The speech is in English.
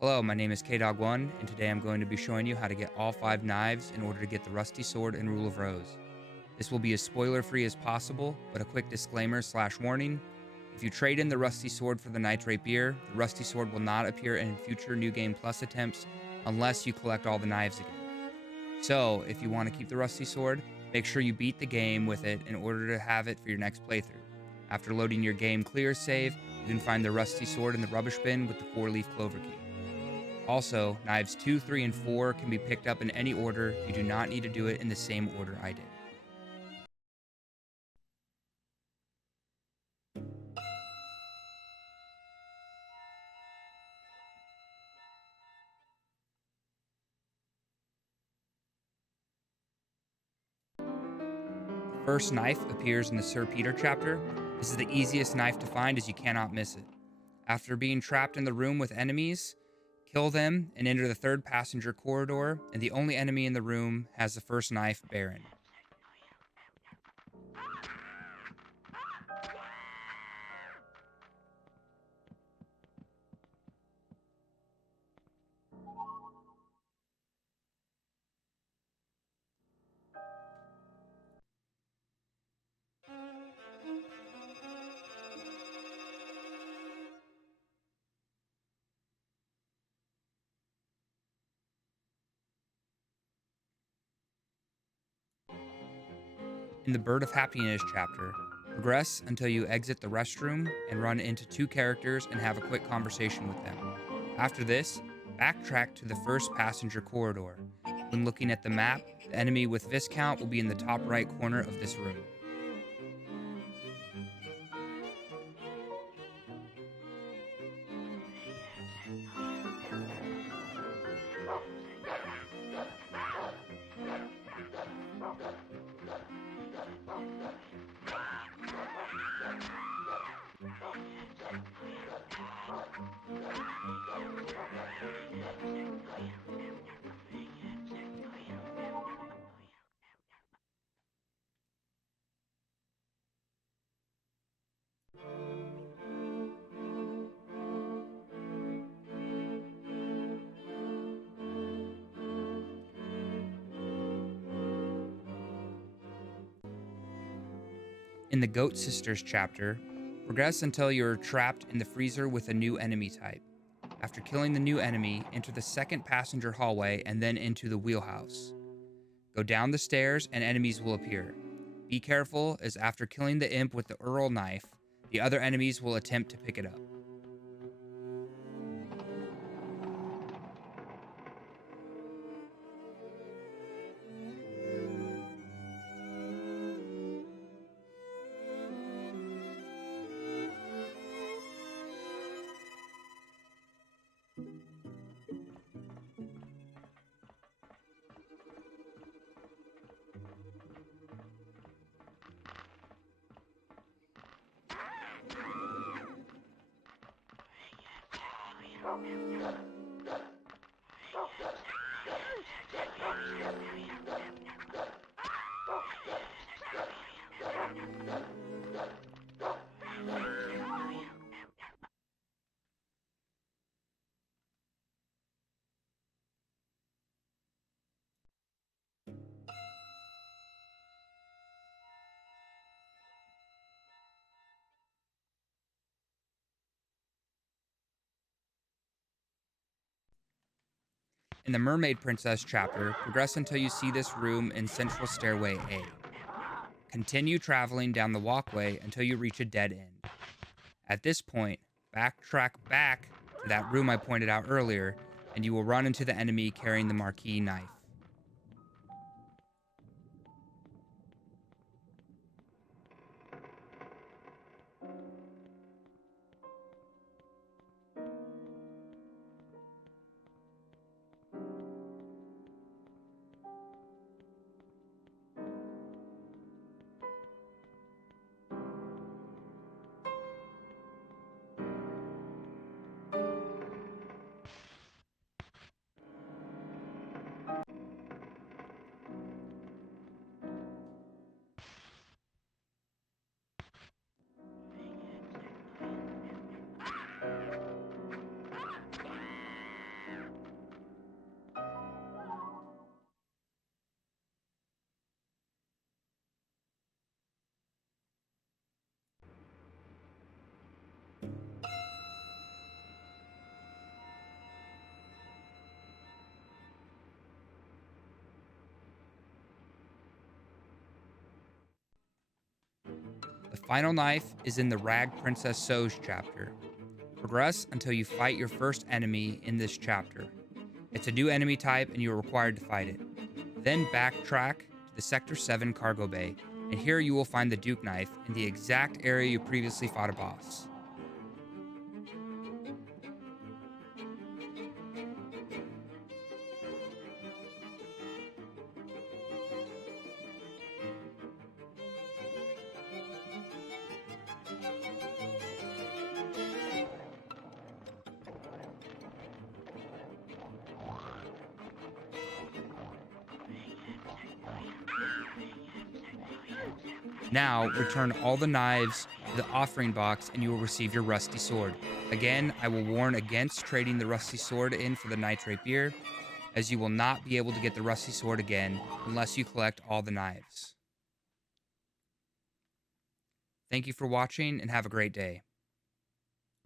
Hello, my name is KDog1, and today I'm going to be showing you how to get all 5 knives in order to get the Rusty Sword and Rule of Rose. This will be as spoiler-free as possible, but a quick disclaimer/warning. If you trade in the Rusty Sword for the Knight's Rapier, the Rusty Sword will not appear in future New Game Plus attempts unless you collect all the knives again. So, if you want to keep the Rusty Sword, make sure you beat the game with it in order to have it for your next playthrough. After loading your game clear save, you can find the Rusty Sword in the rubbish bin with the 4-leaf clover key. Also, knives 2, 3, and 4 can be picked up in any order. You do not need to do it in the same order I did. The first knife appears in the Sir Peter chapter. This is the easiest knife to find as you cannot miss it. After being trapped in the room with enemies, kill them and enter the third passenger corridor, and the only enemy in the room has the first knife, Baron. In the Bird of Happiness chapter, progress until you exit the restroom and run into 2 characters and have a quick conversation with them. After this, backtrack to the first passenger corridor. When looking at the map, the enemy with Viscount will be in the top right corner of this room. In the Goat Sisters chapter, progress until you're trapped in the freezer with a new enemy type. After killing the new enemy, enter the second passenger hallway and then into the wheelhouse. Go down the stairs and enemies will appear. Be careful, as after killing the imp with the Earl knife, the other enemies will attempt to pick it up. In the Mermaid Princess chapter, progress until you see this room in Central Stairway A. Continue traveling down the walkway until you reach a dead end. At this point, backtrack back to that room I pointed out earlier, and you will run into the enemy carrying the marquee knife. Final knife is in the Rag Princess So's chapter. Progress until you fight your first enemy in this chapter. It's a new enemy type and you are required to fight it. Then backtrack to the Sector 7 cargo bay, and here you will find the Duke knife in the exact area you previously fought a boss. Now, return all the knives to the offering box and you will receive your rusty sword. Again, I will warn against trading the rusty sword in for the nitrate beer, as you will not be able to get the rusty sword again unless you collect all the knives. Thank you for watching and have a great day.